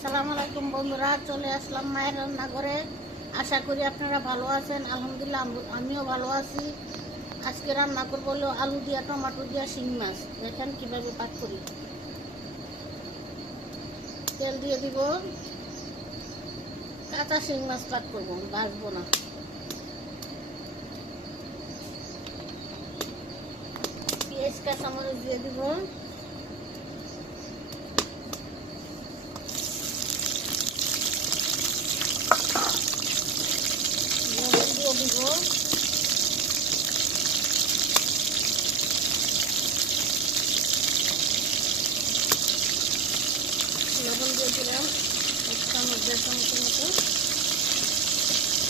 আসসালামু আলাইকুম বন্ধুরা, চলে আসলাম মায়ের রান্নাঘরে। আশা করি আপনারা ভালো আছেন। আলহামদুলিল্লাহ আমিও ভালো আছি। আজকে রান্না করবো হলো আলু দিয়া টমেটো দিয়া শিং মাছ। দেখেন কিভাবে পাক করি। তেল দিয়ে দিব, কাঁচা শিং মাছ পাক করবো, ভাজবো না। পেঁয়াজ কাঁচামরিচ দিয়ে দিব, দিব লবণ দিয়ে দিলাম 1 চামচ 1.5 চামচের মতো।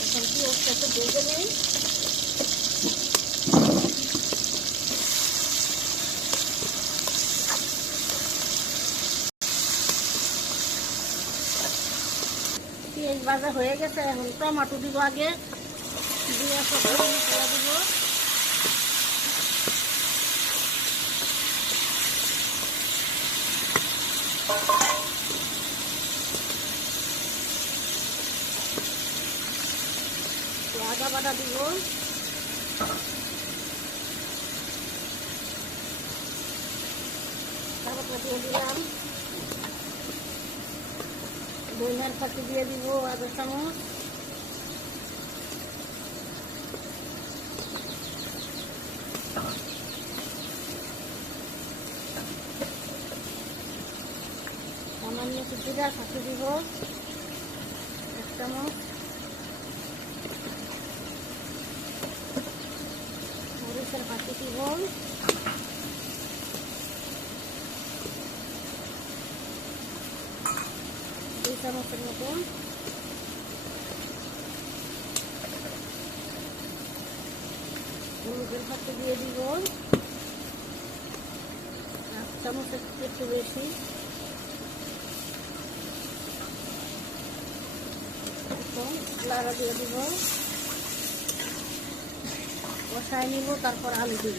এখন পেঁয়াজটাকে ভেজে নেই। পেঁয়াজ ভাজা হয়ে গেছে, এখন টমেটো দিব। আগে দিয়ে মশলা দিব, আদা বাটা দিব, তারপর দিয়ে দিলাম ধনিয়ার পাতা দিয়ে দিব 1/2 চামচ, সামান্য জিরা পাতা দিব 1 চামচ, মরিচের পাতা দিব 2 চামচের মতো, হলুদের পাতা দিয়ে দিব 1 চামচের একটু বেশি, লাড়া দিয়ে দিব, কষায় নিব। তারপর আলু দিব।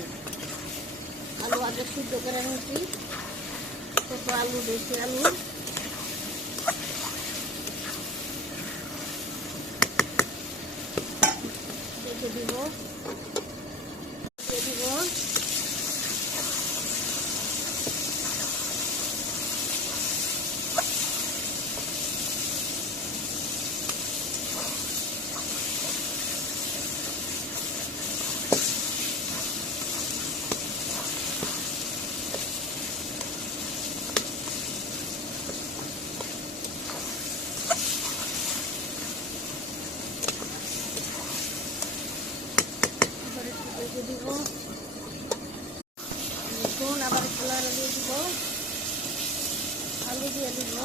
আলু আগে সিদ্ধ করে নিচ্ছি, ছোট আলু, দেশি আলু। দেখে দিব, দিয়ে দিব দিব, দেখুন আবার একটু লাড়া দিয়ে দিব, আলু দিয়ে দিব,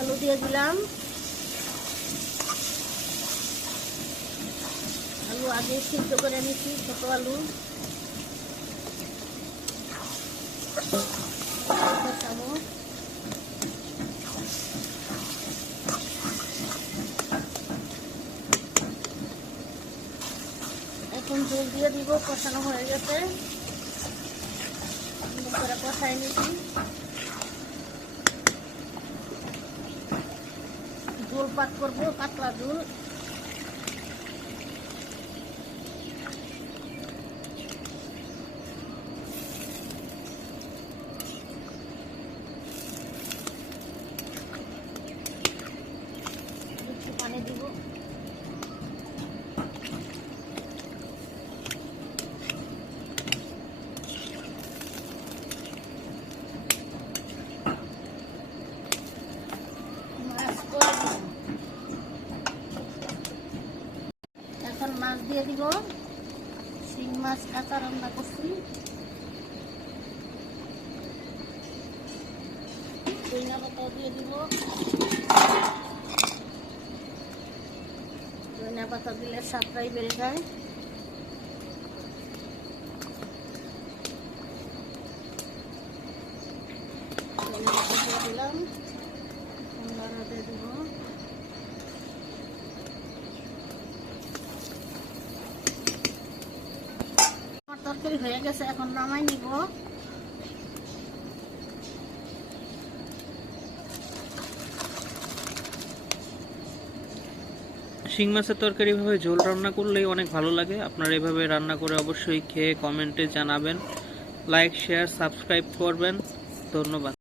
আলু দিয়ে দিলাম। আলু আগে সিদ্ধ করে নিচ্ছি, ছোট আলু। এখন জল দিয়ে দিব, কষানো হয়ে গেছে, কষাই নিচ্ছি। ঝোল পাক করবো, পাতলা ঝোল। পানি দিব, এখন মাছ দিয়ে দিব। শিং মাছ কাঁচা রান্না করছি, ধনিয়া পাতা দিয়ে দিব। ধনিয়া পাতা দিলে স্বাদটাই বেড়ে যায়। ধনিয়া পাতা দিয়ে দিলাম। তরকারি হয়ে গেছে, এখন নামাই নিব। শিং মাছের তরকারি এভাবে ঝোল রান্না করলেই অনেক ভালো লাগে। আপনারা এভাবে রান্না করে অবশ্যই খেয়ে কমেন্টে জানাবেন। লাইক, শেয়ার, সাবস্ক্রাইব করবেন। ধন্যবাদ।